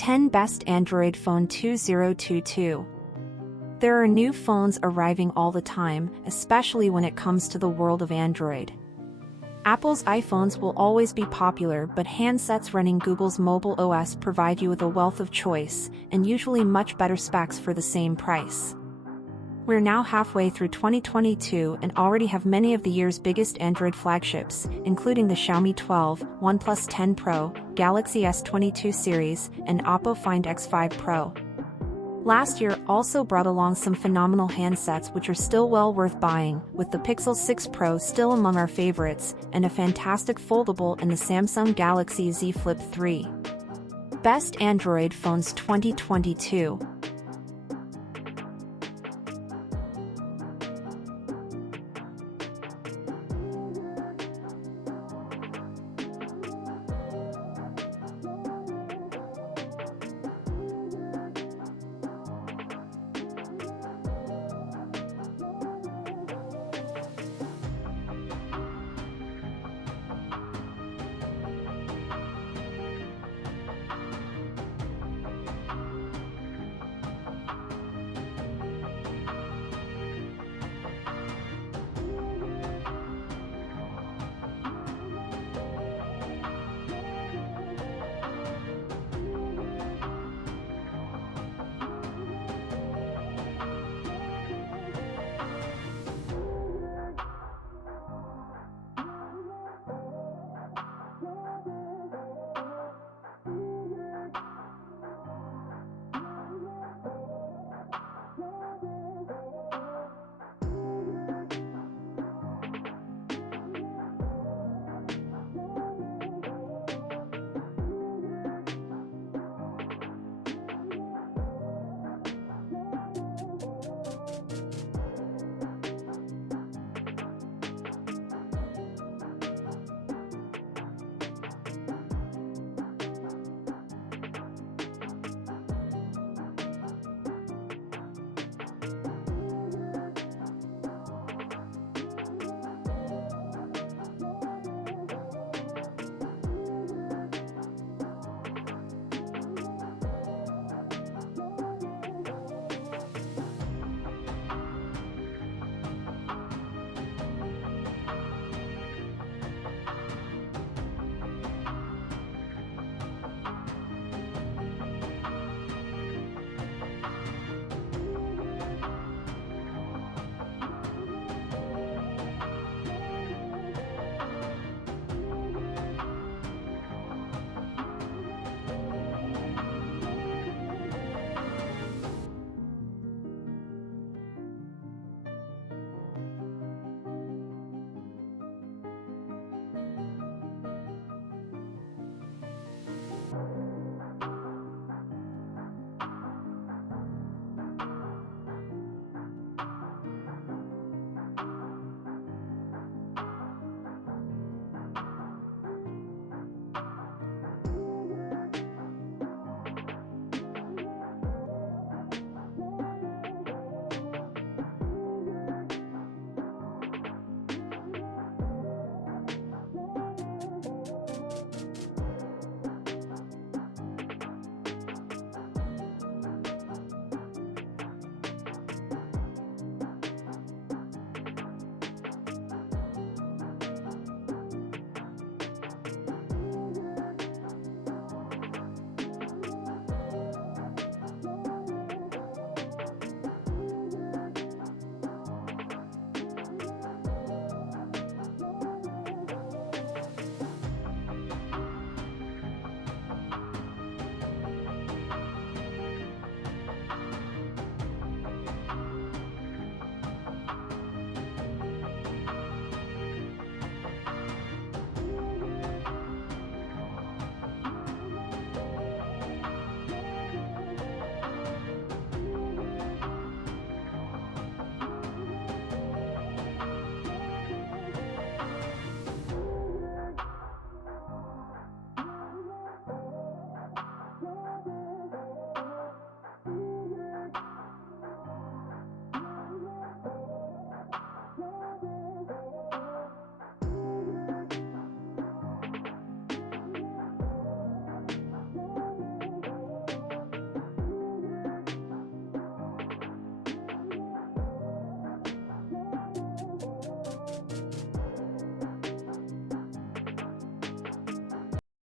10 Best Android Phone 2022. There are new phones arriving all the time, especially when it comes to the world of Android. Apple's iPhones will always be popular, but handsets running Google's mobile OS provide you with a wealth of choice, and usually much better specs for the same price. We're now halfway through 2022 and already have many of the year's biggest Android flagships, including the Xiaomi 12, OnePlus 10 Pro, Galaxy S22 series, and Oppo Find X5 Pro. Last year also brought along some phenomenal handsets which are still well worth buying, with the Pixel 6 Pro still among our favorites, and a fantastic foldable in the Samsung Galaxy Z Flip 3. Best Android Phones 2022.